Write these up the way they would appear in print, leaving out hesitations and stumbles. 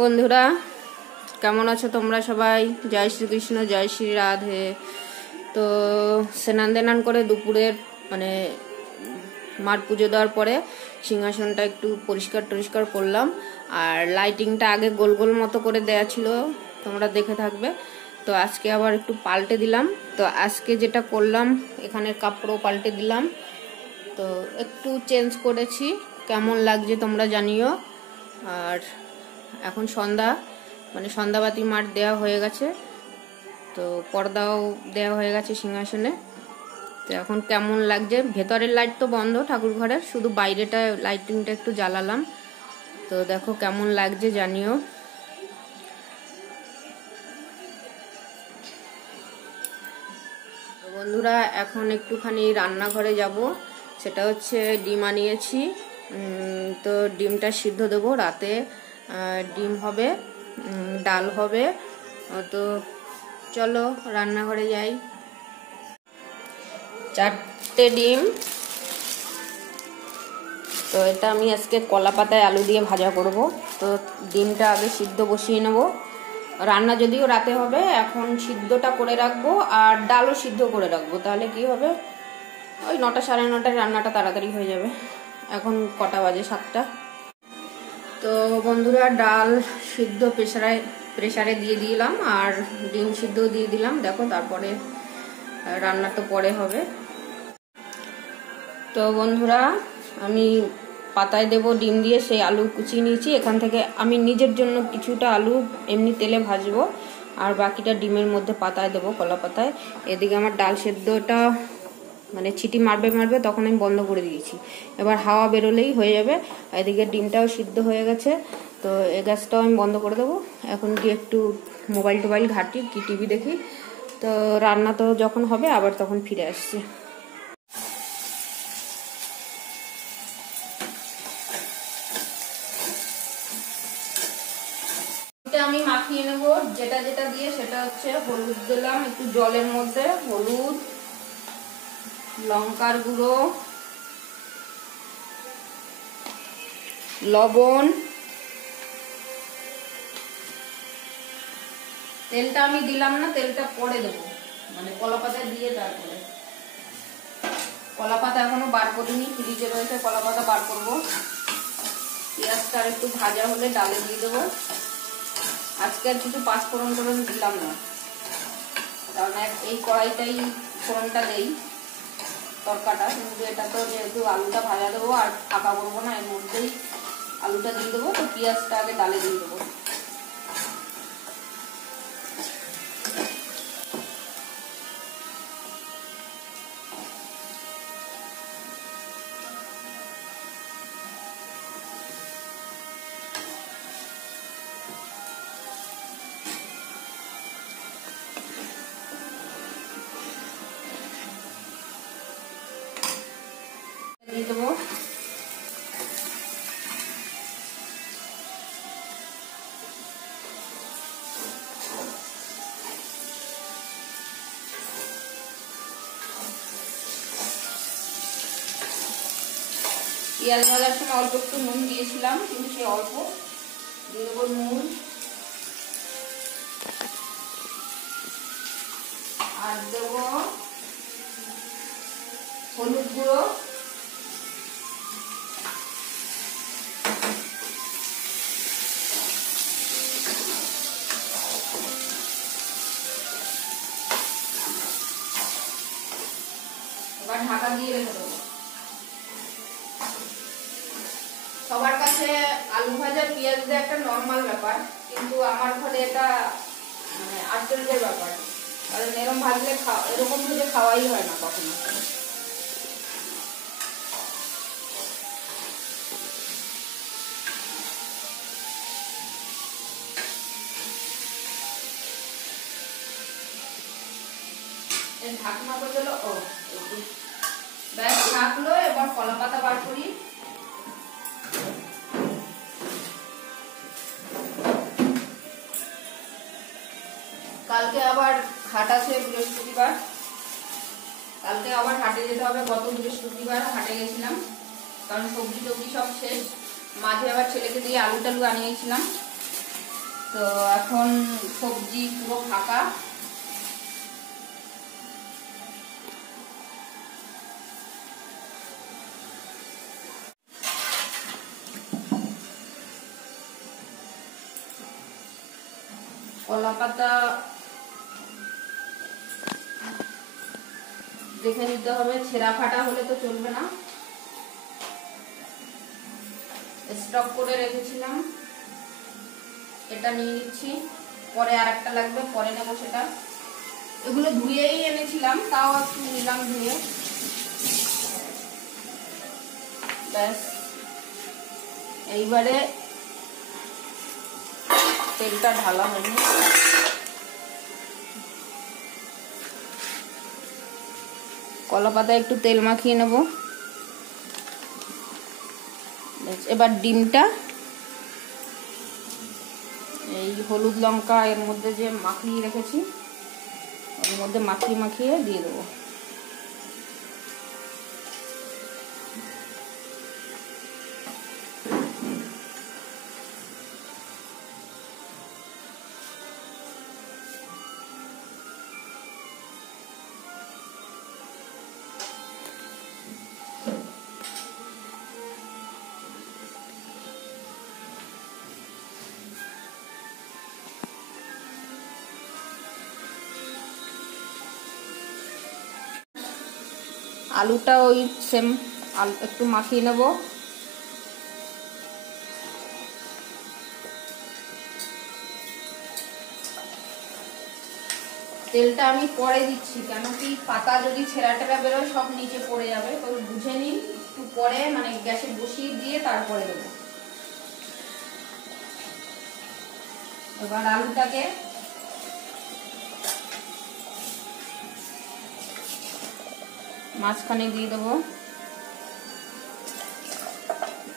বন্ধুরা কেমন আছো তোমরা সবাই? জয় শ্রীকৃষ্ণ, জয় শ্রী রাধে। তো স্নান দেনান করে দুপুরের মানে মার পুজো দেওয়ার পরে সিংহাসনটা একটু পরিষ্কার টরিষ্কার করলাম। আর লাইটিংটা আগে গোল গোল মতো করে দেয়া ছিল, তোমরা দেখে থাকবে। তো আজকে আবার একটু পাল্টে দিলাম। তো আজকে যেটা করলাম, এখানের কাপড়ও পাল্টে দিলাম। তো একটু চেঞ্জ করেছি, কেমন লাগছে তোমরা জানিও। আর এখন সন্ধ্যা মানে সন্ধ্যাবাতি মাঠ দেওয়া হয়ে গেছে, তো পর্দাও দেওয়া হয়ে গেছে সিংহাসনে। তো এখন কেমন লাগছে, ভেতরের লাইট তো বন্ধ ঠাকুর ঘরের, শুধু বাইরেটা লাইটিংটা একটু জ্বালালাম। তো দেখো কেমন লাগছে জানিও। বন্ধুরা এখন একটুখানি রান্নাঘরে যাব, সেটা হচ্ছে ডিম আনিয়েছি। তো ডিমটা সিদ্ধ দেবো রাতে। ডিম হবে, ডাল হবে। তো চলো রান্নাঘরে যাই। 4টে ডিম। তো এটা আমি আজকে কলা পাতায় আলু দিয়ে ভাজা করব। তো ডিমটা আগে সিদ্ধ বসিয়ে নেব। রান্না যদিও রাতে হবে, এখন সিদ্ধটা করে রাখবো আর ডালও সিদ্ধ করে রাখবো। তাহলে কি হবে, ওই 9টা সাড়ে 9টায় রান্নাটা তাড়াতাড়ি হয়ে যাবে। এখন কটা বাজে? 7টা। তো বন্ধুরা ডাল সিদ্ধ প্রেসারে দিয়ে দিলাম আর ডিম সিদ্ধ দিয়ে দিলাম। দেখো তারপরে রান্না তো পরে হবে। তো বন্ধুরা আমি পাতায় দেব ডিম দিয়ে, সেই আলু কুচিয়ে নিয়েছি। এখান থেকে আমি নিজের জন্য কিছুটা আলু এমনি তেলে ভাজবো আর বাকিটা ডিমের মধ্যে পাতায় দেবো, কলা পাতায়। এদিকে আমার ডাল সেদ্ধটা মানে ছিটি মারবে তখন আমি বন্ধ করে দিয়েছি। এবার হাওয়া বেরোলেই হয়ে যাবে। এদিকে ডিমটাও সিদ্ধ হয়ে গেছে। তো এই গ্যাসটাও আমি বন্ধ করে দেবো। এখন গিয়ে একটু মোবাইল টোবাইল ঘাঁটি, কি টিভি দেখি। তো রান্না তো যখন হবে আবার তখন ফিরে আসছি। আমি মাখিয়ে নেব যেটা যেটা দিয়ে, সেটা হচ্ছে হলুদ দিলাম একটু জলের মধ্যে, হলুদ, লঙ্কার গুঁড়ো, লবণ। তেলটা আমি দিলাম না, তেলটা পরে দেবো, মানে কলা পাতা দিয়ে তারপরে। কলা পাতা এখনো বার করিনি, ফ্রিজে রয়েছে, কলা পাতা বার করবো। পেঁয়াজটা একটু ভাজা হলে ডালে দিয়ে দেবো। আজকে আর কিছু পাঁচফোড়ন দিলাম না, কারণ এই কড়াইটাই ফোড়নটা দেই তরকাটা। কিন্তু এটা তো যেহেতু আলুটা ভাজা দেবো আর ফাঁকা করবো না, এর মধ্যেই আলুটা দিয়ে দেবো। তো পেঁয়াজটা আগে ডালে দিয়ে দেবো। দিয়ে দেবো পেঁয়াজ ভাজার সময় অল্প একটু নুন দিয়েছিলাম, কিন্তু সে অল্প দিয়ে দেবো নুন। আর দেবো হলুদ গুঁড়ো, এবার ঢাকা দিয়ে রেখে দেবো। সবার কাছে আলু ভাজা পেঁয়াজ দিয়ে একটা নর্মাল ব্যাপার, কিন্তু আমার ঘরে এটা মানে আশ্চর্যের ব্যাপার। কারণ এরকম ভাজলে এরকম ভেজে খাওয়াই হয় না কখনো। ঢাকনা বদলো, ও ব্যাস থাকলো। এবার কলা পাতা বার করি। কালকে আবার হাট আছে, বৃহস্পতিবার। কালকে আবার হাটে যেতে হবে। গত বৃহস্পতিবার হাটে গেছিলাম, কারণ সবজি টবজি সব শেষ। মাঝে আবার ছেলেকে দিয়ে আলু টালু আনিয়েছিলাম। তো এখন সবজি পুরো ফাঁকা। কলা পাতা দেখে নিতে হবে, ছেঁড়া ফাটা হলে তো চলবে না। স্টক করে রেখেছিলাম, এটা নিয়ে নিচ্ছি, পরে আরেকটা লাগবে, পরে নেবো সেটা। এগুলো ধুয়েই এনেছিলাম, তাও একটু নিলাম ধুয়ে। ব্যাস, এইবারে তেলটা ঢালা হয়নি। কলা পাতায় একটু তেল মাখিয়ে নেব। এবার ডিমটা এই হলুদ লঙ্কা এর মধ্যে যে মাখিয়ে রেখেছি ওর মধ্যে মাখিয়ে মাখিয়ে দিয়ে দেবো। আলুটা ওই সেম একটু মাখিয়ে নেব। তেলটা আমি পরে দিচ্ছি, কেন কি পাতা যদি ছেঁড়া টেরা বেরোয় সব নিচে পড়ে যাবে, তো বুঝে নিন একটু পরে, মানে গ্যাসে বসিয়ে দিয়ে তারপরে দেবো। এবার আলুটাকে মাঝখানে দিয়ে দেবো।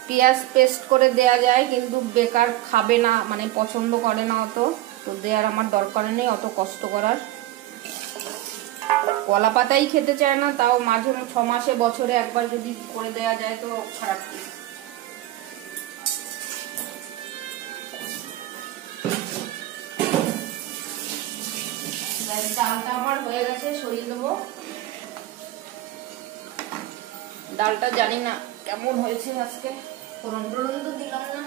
পেঁয়াজ পেস্ট করে দেয়া যায়, কিন্তু বেকার খাবে না, মানে পছন্দ করে না অত, তো দেওয়ার আমার দরকার নেই অত কষ্ট করার। কলা পাতাই খেতে চায় না, তাও মাঝে 6 মাসে বছরে একবার যদি করে দেয়া যায় তো খারাপ কি। ডালটা আমার হয়ে গেছে, সরিয়ে দেবো। ডালটা জানি না কেমন হয়েছে আজকে, ফোড়ন টোড়ন তো দিলাম না।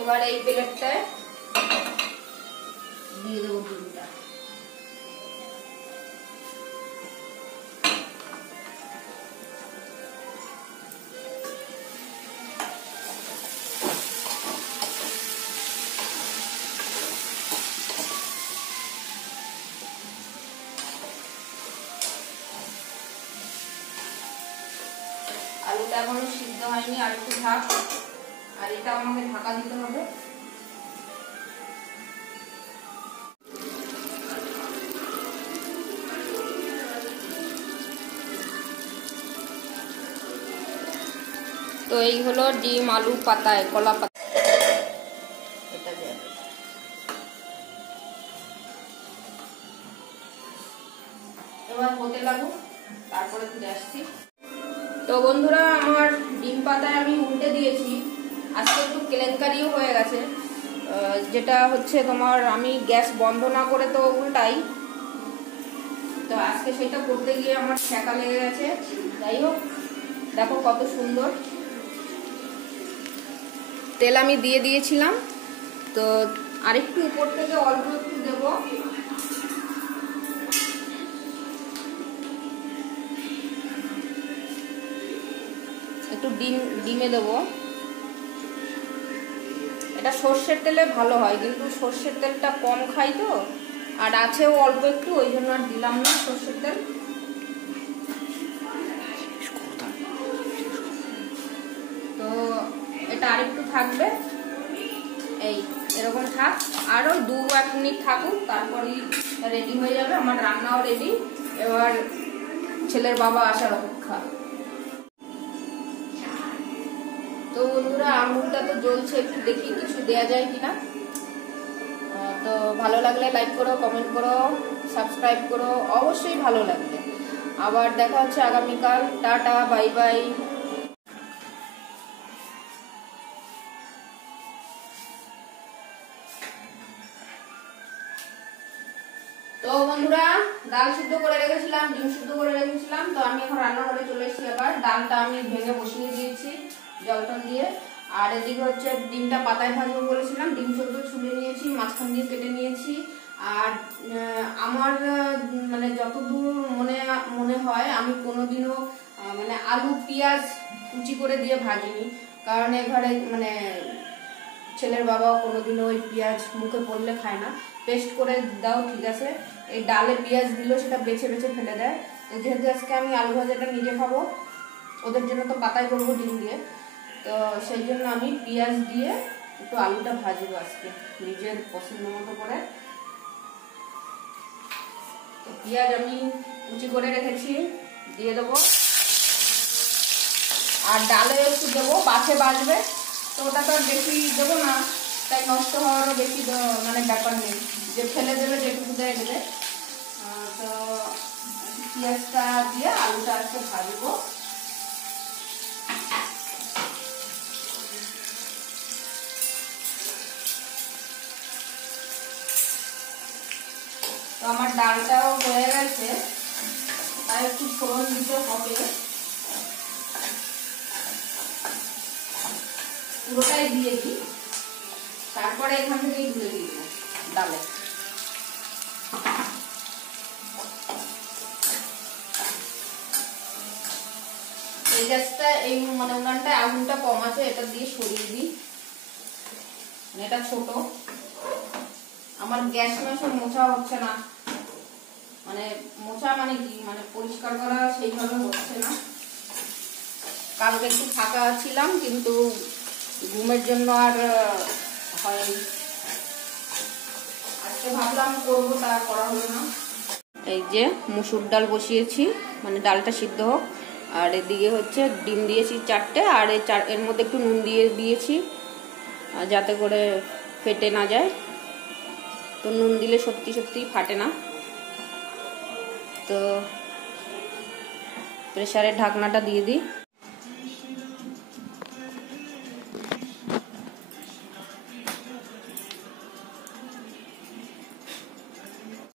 এবার এই প্লেটটায় দিয়ে দেবো ডিমটা। আলুটা এখনো সিদ্ধ হয়নি, আর একটু থাক, আর এটা আমাকে ঢাকা দিতে হবে। তো এই হলো ডিম আলু পাতায় কলা পাতা। এবার হতে লাগুক, তারপরে ফিরে আসছি। তো বন্ধুরা, আমার ডিম পাতায় আমি উল্টে দিয়েছি। আজকে একটু কেলেঙ্কারিও হয়ে গেছে, যেটা হচ্ছে তোমার, আমি গ্যাস বন্ধ না করে তো উল্টাই, তো আজকে সেটা করতে গিয়ে আমার ছ্যাঁকা লেগে গেছে। যাই হোক, দেখো কত সুন্দর। তেল আমি দিয়ে দিয়েছিলাম, তো আরেকটু উপর থেকে অল্প একটু দেবো। একটু ডিমে দেবো। এটা সর্ষের তেলে ভালো হয়, কিন্তু সর্ষের তেলটা কম খাই তো, আর আছেও অল্প একটু, ওই জন্য আর দিলাম না সর্ষের তেল। তো এটা আরেকটু থাকবে, এই এরকম থাক, আরও 2-1 মিনিট থাকুক, তারপরই রেডি হয়ে যাবে। আমার রান্নাও রেডি, এবার ছেলের বাবা আসার অপেক্ষা। তো বন্ধুরা, আঙুলটা তো জ্বলছে, একটু দেখি কিছু দেয়া যায় কিনা। তো ভালো লাগলে লাইক করো, কমেন্ট করো, সাবস্ক্রাইব করো, অবশ্যই ভালো লাগবে। আবার দেখা হচ্ছে আগামীকাল। Tata, bye bye. ডাল সিদ্ধ করে রেখেছিলাম, ডিম সিদ্ধ করে রেখেছিলাম। তো আমি এখন রান্নাঘরে চলে এসেছি। আবার ডালটা আমি ভেঙে বসিয়ে দিয়েছি জলটা দিয়ে। আর এদিকে হচ্ছে ডিমটা পাতায় ভাজবো বলেছিলাম, ডিম সিদ্ধ ছুলে নিয়েছি, মাঝখান দিয়ে কেটে নিয়েছি। আর আমার মানে যতদূর মনে হয় আমি কোনোদিনও মানে আলু পেঁয়াজ কুচি করে দিয়ে ভাজিনি, কারণ এ ঘরে মানে ছেলের বাবাও কোনোদিনও ওই পেঁয়াজ মুখে পড়লে খায় না। পেস্ট করে দাও ঠিক আছে, এই ডালে পেঁয়াজ দিলেও সেটা বেছে বেছে ফেলে দেয়। তো যেহেতু আজকে আমি আলু ভাজাটা নিজে খাবো, ওদের জন্য তো পাতায় করবো ডিম দিয়ে, তো সেই জন্য আমি পেঁয়াজ দিয়ে একটু আলুটা ভাজবো আজকে নিজের পছন্দ মতো করে। তো পেঁয়াজ আমি কুচি করে রেখেছি, দিয়ে দেবো। আর ডালে একটু দেবো, বাছে বাজবে, তো ওটা তো বেশি দেবো না, তাই নষ্ট হওয়ারও বেশি মানে ব্যাপার নেই, যে ফেলে দেবে যেটুকু দেয় দেবে। তো পেঁয়াজটা দিয়ে আলুটা আজকে ভাজবো। তো আমার ডালটাও হয়ে গেছে, তাই একটু ফোড়ন দিতে হবে। পুরোটাই দিয়ে দিই, তারপরে এখান থেকেই তুলে দিয়ে দেবো ডালে। এই গ্যাসটা এই মানে উনানটায় আগুনটা কম আছে, এটা দিয়ে সরিয়ে দিই, এটা ছোট। আমার গ্যাস সব মোছা হচ্ছে না, মানে মোছা মানে কি মানে পরিষ্কার করা সেইভাবে হচ্ছে না। কালকে একটু ফাঁকা ছিলাম, কিন্তু ঘুমের জন্য আর হয়নি। আজকে ভাবলাম করবো, তা করা হলো না। এই যে মুসুর ডাল বসিয়েছি, মানে ডালটা সিদ্ধ হোক। আর এদিকে হচ্ছে ডিম দিয়েছি 4টে, আর এর মধ্যে একটু নুন দিয়ে দিয়েছি যাতে করে ফেটে না যায়। তো নুন দিলে সত্যি সত্যি ফাটে না। তো প্রেসারের ঢাকনাটা দিয়ে দিই।